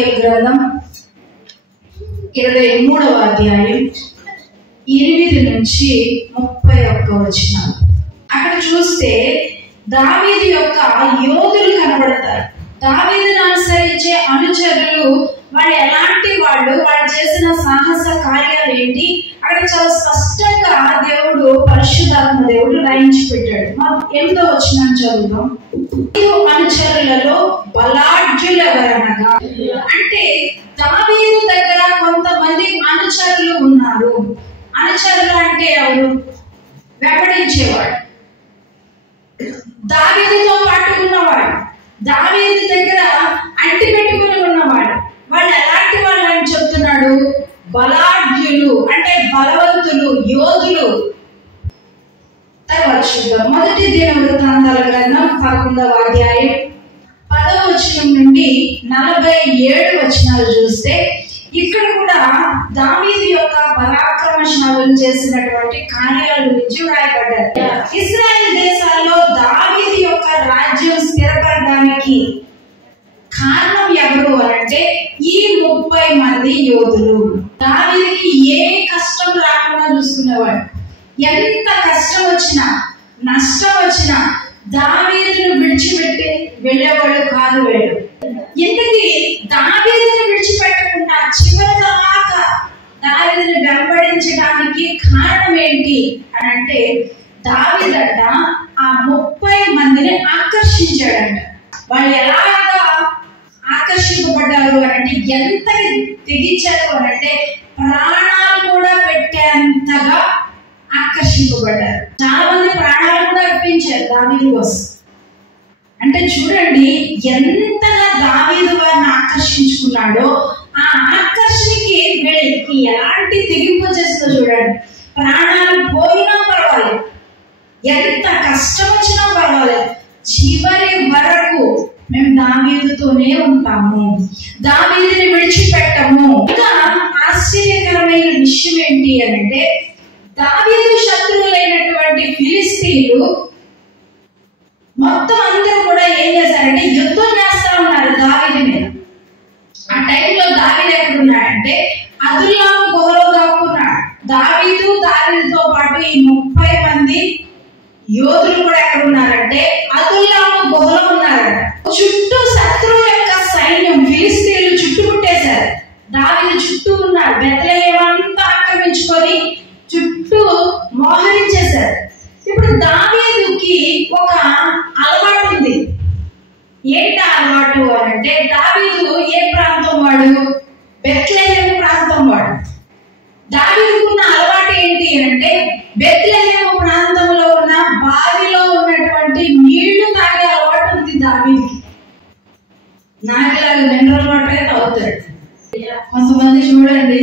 సమూయేలు గ్రంథం 23వ అధ్యాయం 8 నుంచి 31 వచనాలు. అక్కడ చూస్తే దావీదు యొక్క యోధులు కనబడతారు. దావీదును అనుసరించే అనుచరులు వాళ్ళు ఎలాంటి వాళ్ళు చేసిన సాహస కార్యాలు ఏంటి అక్కడ చాలా స్పష్టంగా దేవుడు పరిశుద్ధాత్మ దేవుడు రాయించి పెట్టాడు. మనం 8వ వచనం చదువుదాం. అనుచరులలో బలాఢ్యులు ఎవరనగా, అంటే దావీదు దగ్గర కొంతమంది అనుచరులు ఉన్నారు. అనుచరులు అంటే ఎవరు? వెంబడించేవాడు, దావీదుతో పాటు ఉన్నవాడు, దావీదు దగ్గర అంటి పెట్టుకుని ఉన్నవాడు. వాళ్ళు ఎలాంటి వాళ్ళు అని చెప్తున్నాడు? బలాఢ్యులు, అంటే బలవంతులు, యోధులు. తర్వాత చూద్దాం. మొదటి దినవృత్తాంతాల గ్రంథం 11వ అధ్యాయం 10వ వచనం నుండి 47 వచనాలు చూస్తే ఇక్కడ కూడా దావీదు యొక్క పరాక్రమశాలులు చేసినటువంటి కార్యాల గురించి వ్రాయబడ్డారు. ఇశ్రాయేల్ దేశాల్లో దావీదు యొక్క రాజ్యం స్థిరపడడానికి కారణం ఎవరు అంటే ఈ 30 మంది యోధులు. దావీదుకి ఏ కష్టం రాకుండా చూసుకునేవాడు. ఎంత కష్టం వచ్చినా నష్టం వచ్చినా దావీదును విడిచిపెట్టి వెళ్ళేవాడు కాదు. వీళ్ళు ఎందుకు దావీదును విడిచిపెట్టకుండా చివరి దాకా దావీదును వెంబడించడానికి కారణం ఏంటి అని అంటే దావీదట ఆ 30 మందిని ఆకర్షించాడంట. వాళ్ళు ఎలాగా ఆకర్షింపబడ్డారు అంటే ఎంత తెగించారు అంటే ప్రాణాలు కూడా పెట్టేంతగా ఆకర్షింపబడ్డారు. చాలా మంది ప్రాణాలు కూడా అర్పించారు దావీదు కోసం. అంటే చూడండి ఎంతగా దావీదు వారిని ఆకర్షించుకున్నాడో ఆ ఆకర్షణకి వీళ్ళకి ఎలాంటి తెగింపు చేస్తుందో చూడండి. ప్రాణాలు పోయినా పర్వాలేదు, ఎంత కష్టం వచ్చినా పర్వాలేదు, చివరి వరకు మేము దావీదుతోనే ఉంటాము, దావీదుని విడిచిపెట్టము. ఇంకా ఆశ్చర్యకరమైన విషయం ఏంటి అంటే దావీదు శత్రువులైనటువంటి ఫిలిస్తీన్లు మొత్తం అందరూ కూడా ఏం చేశారంటే యుద్ధం చేస్తా ఉన్నారు దావీదు మీద. ఆ టైంలో దావీదు ఎక్కడున్నాడంటే అదుల్లాము గుహలో దాక్కున్నాడు. దావీదుతో పాటు ఈ 30 మంది యోధులు కూడా ఎక్కడ ఉన్నారంటే అదుల్లాము గుహలో ఉన్నారట. చుట్టూ శత్రువు యొక్క సైన్యం ఫిలిస్తీన్లు చుట్టుముట్టేశారు. దావీదు చుట్టూ ఉన్నారు. బెత్లెహేమంతా ఆక్రమించుకొని చుట్టూ మోహరించేశారు. ఇప్పుడు దావీదుకి ఒక అలవాటు ఉంది. ఏంటి అలవాటు అంటే దావీదు ఏ ప్రాంతం వాడు? బెత్లెహేము ప్రాంతం వాడు. దావీదుకున్న అలవాటు ఏంటి అంటే బెత్లెహేము ప్రాంతంలో ఉన్న బావిలో ఉన్నటువంటి నీళ్లు తాగే అలవాటు ఉంది దావీదుకి. నాకులాగా మినరల్ వాటరే తాగుతాడు. కొంతమంది చూడండి,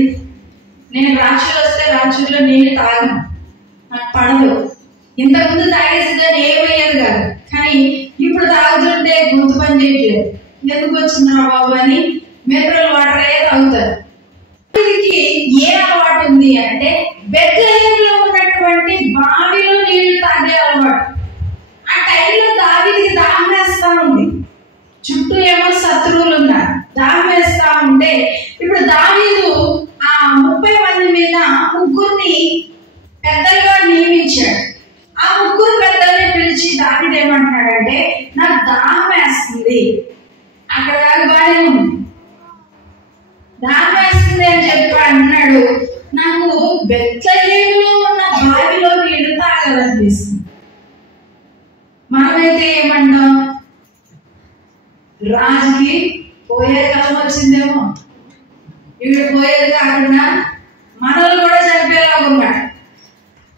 నేను రాత్రులు వస్తే రాత్రుల్లో నీళ్లు తాగను, నాకు పడదు. ఇంతకుముందు తాగేసేదాన్ని ఏమయ్యేది కాదు, కానీ ఇప్పుడు తాగుతుంటే గొంతు పని చేయట్లేదు. ఎందుకు వచ్చిందా బాబు అని మినరల్ వాటరే తాగుతారు. దీనికి ఏ అలవాటు ఉంది అంటే బెత్లెహేములో ఉన్నటువంటి బావిలో నీళ్లు తాగే అలవాటు. ఆ టైంలో దావీదుకి దాహం వేస్తా ఉంది. చుట్టూ ఏమో శత్రువులు ఉన్నారు, దాహం వేస్తా ఉంటే ఇప్పుడు దావీదు ఆ 30 మంది మీద 3 పెద్దలుగా నియమించాడు. ఆ 3 పెద్దల్ని పిలిచి దావీదు ఏమంటున్నాడంటే నాకు దాహం వేస్తుంది, అక్కడ దాకా బాగానే ఉంది, దాహం వేస్తుంది అని చెప్పి అన్నాడు. నాకు బెత్లెహేములో ఉన్న బావిలో నీళ్లు తాగాలనిపిస్తుంది. మనమైతే ఏమంటాం? రాజుకి పోయే కాలం వచ్చిందేమో, ఇక్కడ పోయేది కాకుండా మనల్ని కూడా చనిపోయేలాగా ఉన్నాడు.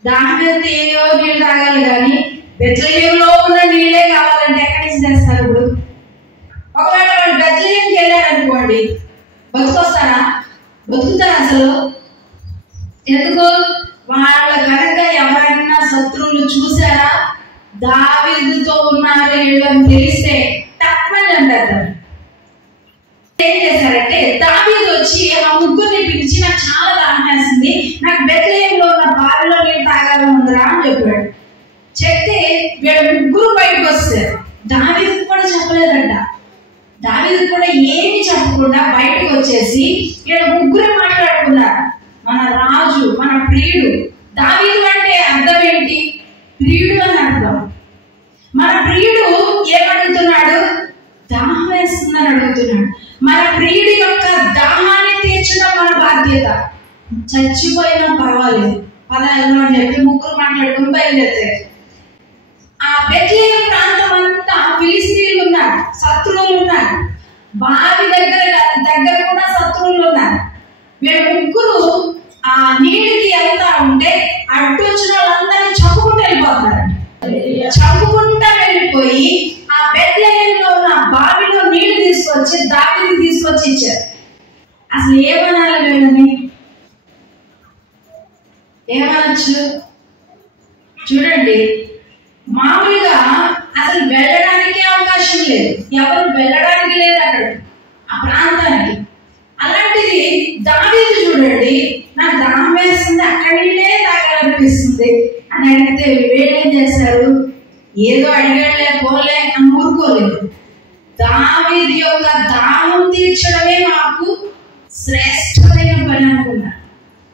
దాహం వేస్తే ఏదో నీళ్ళు తాగాలి, కానీ బెత్లెహేములో ఉన్న నీళ్ళే కావాలంటే ఎక్కడి నుంచి తెస్తారు? ఇప్పుడు ఒకవేళ వాళ్ళు బెత్లెహేముకి వెళ్ళారనుకోండి, బతుకొస్తారా? బతుకుతారా అసలు? ఎందుకు? వాళ్ళ కనుక ఎవరైనా శత్రువులు చూసారా దావీదుతో ఉన్నారు వీళ్ళు అని తెలిస్తే తప్పని అంటారు. ఏం చేశారంటే దావీదు వచ్చి ఆ 3 పిలిచి నాకు చాలా దాహం వేస్తుంది, నాకు బెత్లెహేములో ఉన్న బావిలో నీళ్ళు తాగాలని ఉందిరా అని చెప్పాడు. చెప్తే వీళ్ళు 3 బయటకు వస్తారు. దావీదు కూడా చెప్పలేదంట. దావీదు కూడా ఏమి చెప్పకుండా చెప్పకుండా బయటకు వచ్చేసి ఇక్కడ ముగ్గురు మాట్లాడుకున్నారు. మన రాజు, మన ప్రియుడు. దావీదు అంటే అర్థం ఏంటి? ప్రియుడు అని అర్థం. మన ప్రియుడు ఏమడుగుతున్నాడు? దాహం వేస్తుందని అడుగుతున్నాడు. మన ప్రియుడి యొక్క దాహాన్ని తీర్చడం మన బాధ్యత. చచ్చిపోయినా పర్వాలేదు, పదాలు అని చెప్పి ముగ్గురు మాట్లాడుకుని బయలుదేరారు. ఆ బెత్లెహేము ప్రాంతం అంతా ఫిలిస్తీయులు ఉన్నారు, శత్రువులు ఉన్నారు. బావి దగ్గర కూడా శత్రువులు ఉన్నారు. వీళ్ళు ముగ్గురు ఆ నీటికి వెళ్తా ఉంటే అడ్డు వచ్చిన వాళ్ళందరినీ చంపుకుంటూ వెళ్ళిపోతున్నారు. చంపుకుంటా వెళ్ళిపోయి ఆ బెత్లెహేములో ఉన్న బావిలో నీళ్లు తీసుకొచ్చి దావీదుకి తీసుకొచ్చి ఇచ్చారు. అసలు ఏమనాలి వీళ్ళని? ఏమనొచ్చు? చూడండి, మామూలుగా అసలు వెళ్ళడానికి అవకాశం లేదు, ఎవరు వెళ్ళడానికి లేదు అక్కడ ఆ ప్రాంతానికి. అలాంటిది దావీదు చూడండి, నాకు దాహం వేస్తుంది, అక్కడి నీళ్ళే తాగాలనిపిస్తుంది అని అడిగితే వీళ్ళేం చేశారు? ఏదో అడిగాడులే పోలే అని ఊరుకోలేదు. దావీదు యొక్క దాహం తీర్చడమే మాకు శ్రేష్టమైన పని అనుకున్నారు.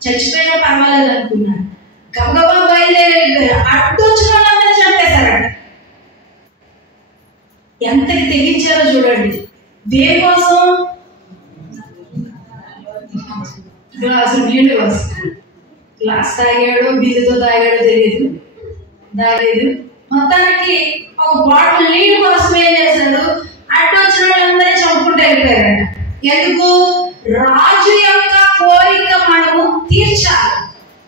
చచ్చిపోయినా పర్వాలేదు అనుకున్నారు. గబగబా బయలుదేరారు. అడ్డు వచ్చిన వాళ్ళందరూ చంపేశారంట. ఎంతకి తెగించారో చూడండి. దేనికోసం? గ్లాసు నీళ్ళు కోసం. గ్లాస్ తాగాడు, బిల్లుతో తాగాడో తెలియదు, తాగలేదు. మొత్తానికి ఒక బాటిల్ నీళ్ళు కోసం ఏం చేశాడు? అడ్డు వచ్చిన వాళ్ళందరినీ చంపుకుంటూ వెళ్ళిపోయారంట. ఎందుకు? రాజు యొక్క కోరిక మనము తీర్చాలి.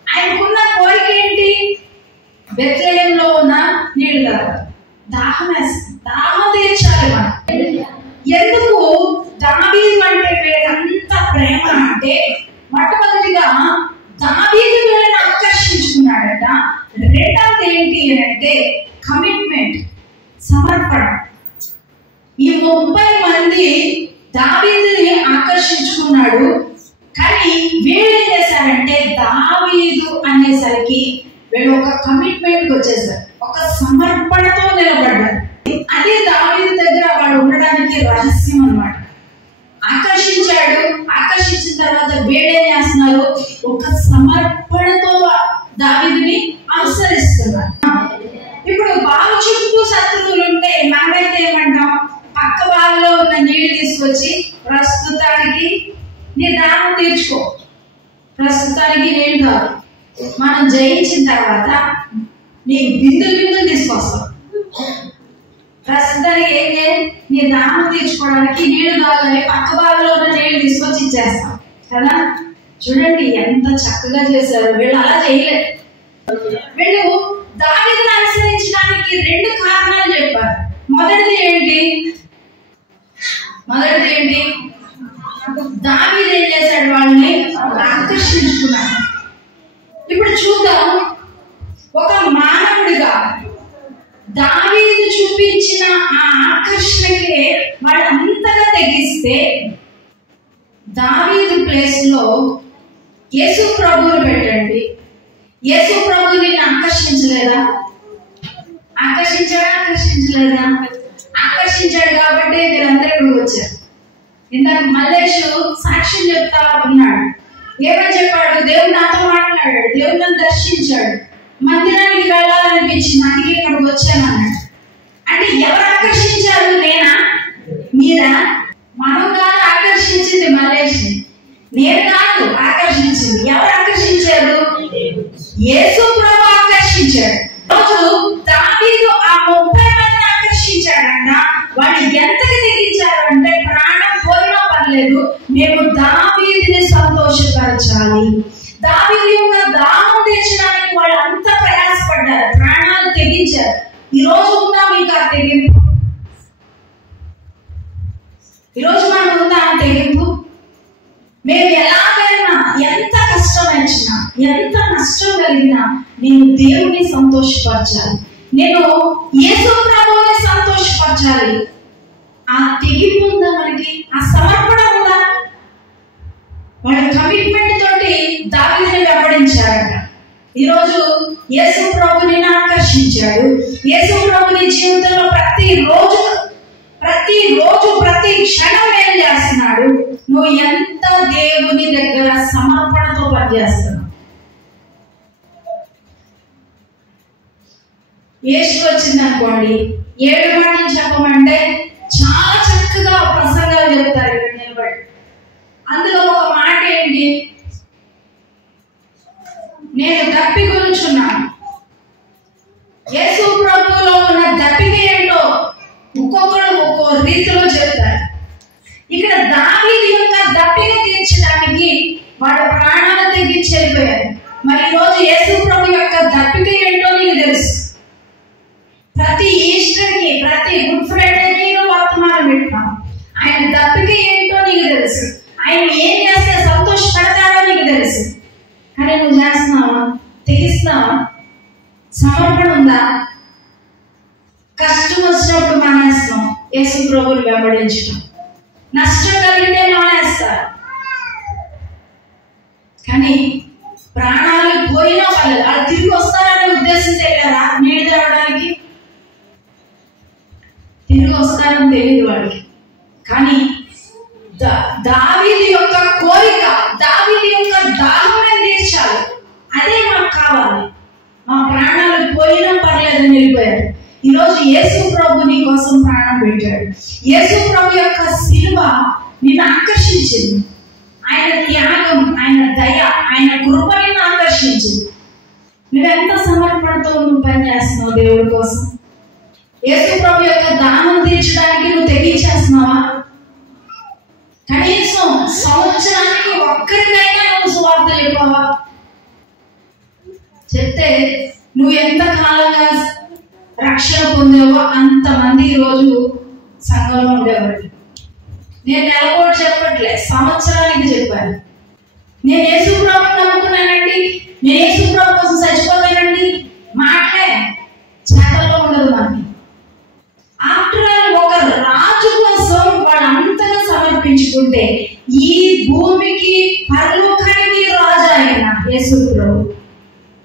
ఆయనకున్న కోరిక ఏంటి? బెత్లెహేములో ఉన్న నీళ్లు తాగాలి, దాహం వేస్తుంది, దాహం తీర్చాలి మనం. ఎందుకు దావీదు అంటే వీళ్ళకంత ప్రేమ అంటే, మొట్టమొదటిగా దావీదు వీళ్ళని ఆకర్షించుకున్నాడట. రెండవది ఏంటి అంటే కమిట్మెంట్, సమర్పణ. ఈ 30 మంది దావీదుని ఆకర్షించుకున్నాడు. కానీ వీళ్ళు ఏం చేశారంటే దావీదు అనేసరికి వీళ్ళు ఒక కమిట్మెంట్ వచ్చేసారు, ఒక సమర్పణతో నిలబడ్డారు. అదే దావీదు దగ్గర వాడు ఉండడానికి రహస్యం అన్నమాట. ఆకర్షించాడు, ఆకర్షించిన తర్వాత వీళ్ళేం చేస్తున్నారు? ఒక సమర్పణతో దావీదుని అనుసరిస్తున్నారు. ఇప్పుడు బావి చుట్టూ శత్రువులు ఉంటే మనమైతే ఏమంటాం? పక్క బావిలో ఉన్న నీళ్లు తీసుకొచ్చి ప్రస్తుతానికి నీ దాహం తీర్చుకో, ప్రస్తుతానికి నీళ్ళు తాగు, మనం జయించిన తర్వాత నీ బిందులు తీసుకొస్తాం. ప్రస్తుతానికి ఏం చేయాలి? నీ దాహం తీర్చుకోవడానికి నీళ్లు తాగాలి, పక్క బావిలో ఉన్న నీళ్లు తీసుకొచ్చి ఇచ్చేస్తాం కదా. చూడండి ఎంత చక్కగా చేశారు. వీళ్ళు అలా చేయలేదు. వీళ్ళు దావీదుని అనుసరించడానికి 2 కారణాలు చెప్పారు. మొదటిది ఏంటి? దావీదు ఏం చేశాడు? వాళ్ళని ఆకర్షించుకున్నాడు. ఇప్పుడు చూద్దాం, ఒక మానవుడిగా దావీదు చూపించిన ఆ ఆకర్షణకే వాళ్ళు అంతగా తెగిస్తే, దావీదు ప్లేస్ లో యేసు ప్రభువుని పెట్టండి. యేసు ప్రభువుని ఆకర్షించలేదా? ఆకర్షించలేదా? ఆకర్షించాడు కాబట్టి మీరందరూ ఇక్కడికి వచ్చారు. ఇందాక మల్లేషు సాక్ష్యం చెప్తా ఉన్నాడు. ఏమని చెప్పాడు? దేవుడు నాతో మాట్లాడాడు, దేవుడు నన్ను దర్శించాడు, మందిరానికి వెళ్ళాలనిపించింది, అందుకే ఇక్కడికి వచ్చాను అన్నాడు. అంటే ఎవరు ఆకర్షించారు? నేనా? మీరా? మనం కాదు ఆకర్షించింది మల్లేష్ని, నేను కాదు ఆకర్షించింది. ఎవరు ఆకర్షించారు? యేసు ప్రభు ఆకర్షించాడు. రోజు దావీదు ఆ 30 మందిని ఆకర్షించాడన్న. వాళ్ళు ఎంతకి తెగించారు అంటే, ప్రాణం పోయినా పర్లేదు, మేము దావీదుని సంతోషపరచాలి. దావీదు యొక్క దాహం తీర్చడానికి వాళ్ళు అంత ప్రయాసపడ్డారు, ప్రాణాలు తెగించారు. ఈ రోజు ఉందా మీకు ఆ తెగింపు? ఈరోజు మనం ఉందా ఆ తెగింపు? మేము ఎలాగైనా, ఎంత కష్టం వచ్చినా, ఎంత నష్టం కలిగినా నేను దేవుని సంతోషపరచాలి, నేను యేసు ప్రభువుని సంతోషపరచాలి. ఆ తెగింపు ఉందా మనకి? ఆ సమర్పణ ఉందా? వాళ్ళ కమిట్మెంట్ తోటి దావీదుని వెంబడించారట. ఈరోజు యేసు ప్రభుని ఆకర్షించాడు. యేసు ప్రభుని జీవితంలో ప్రతి క్షణం ఏం చేస్తున్నాడు? సమర్పణతో పనిచేస్తున్నాం. ఏసుకు వచ్చింది అనుకోండి, 7 మాటలు చెప్పమంటే చాలా చక్కగా ప్రసంగాలు చెప్తారు ఇక్కడ నిలబడి. అందులో ఒక మాట ఏంటి, నేను దప్పికొనుచున్నాను. యేసు ప్రభువులో ఉన్న దప్పిక ఏంటో ఒక్కొక్కరు ఒక్కో రీతిలో చెప్తారు. ఇక్కడ దావీదు యొక్క దప్పిక తీర్చడానికి వాడు ప్రాణాలు తెగించి వెళ్ళిపోయారు. మరి ఈరోజు యేసు ప్రభు యొక్క దప్పిక ఏంటో నీకు తెలుసు. ప్రతి ఈస్టర్కి, ప్రతి గుడ్ ఫ్రైడేకి నువ్వు వర్తమానం పెడతావు. ఆయన దప్పిక ఏంటో నీకు తెలుసు. ఆయన ఏం చేస్తే సంతోషపడతాడో నీకు తెలుసు. కానీ నువ్వు చేస్తున్నావా? తెగిస్తున్నావా? సమర్పణ ఉందా? కష్టం వచ్చినప్పుడు మానేస్తాం యేసు ప్రభువుని వెంబడించడం. నష్టం కలిగితే మానేస్తారు. కానీ ప్రాణాలు పోయినా వాళ్ళు అది తిరిగి వస్తారనే ఉద్దేశంతో కదా నీళ్ళు తేవడానికి. తిరిగి వస్తారని తెలియదు వాడికి. కానీ దావీదు యొక్క కోరిక, దావీదు యొక్క దాహమే తీర్చాలి. అదే మాకు కావాలి. మా ప్రాణాలు పోయినా పర్లేదని వెళ్ళిపోయారు. ఈరోజు యేసు ప్రభు నీ కోసం ప్రాణం పెట్టాడు. యేసు ప్రభు యొక్క శిలువ నిన్ను ఆకర్షించింది. ఆయన త్యాగం, ఆయన దయ, ఆయన కృప నిన్ను ఆకర్షించింది. నువ్వెంత సమర్పణతో నువ్వు పనిచేస్తున్నావు దేవుడి కోసం? యేసు ప్రభు యొక్క దానం తీర్చడానికి నువ్వు తెగించేస్తున్నావా? కనీసం సంవత్సరానికి ఒక్కరికైనా నువ్వు సువార్త చెప్పావా? చెప్తే నువ్వు ఎంత కాలంగా రక్షణ పొందావో అంతమంది ఈరోజు సంఘంలో ఉండేవాడు. నేను నెలకోటి చెప్పట్లే, సంవత్సరానికి చెప్పాను. నేను యేసు ప్రభువుని నమ్ముకున్నానండి, నేను యేసు ప్రభు కోసం చచ్చిపోతానండి మాటలే, చేతల్లో ఉండదు మనకి. ఆఫ్టర్ ఆల్ ఒక రాజు కోసం వాడు అంతగా సమర్పించుకుంటే ఈ భూమికి పరలోకానికి రాజు ఆయన యేసు ప్రభు,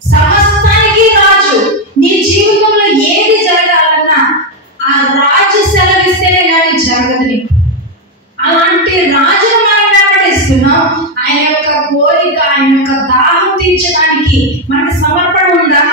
సమస్తానికి రాజు. నీ జీవితంలో ఏది జరగాలన్నా ఆ రాజు సెలవిస్తేనే కానీ జరగదు నీకు. అలాంటి రాజును మనం వెంబడిస్తున్నాం. ఆయన యొక్క కోరిక, ఆయన యొక్క దాహం తీర్చడానికి మనకు సమర్పణ ఉందా?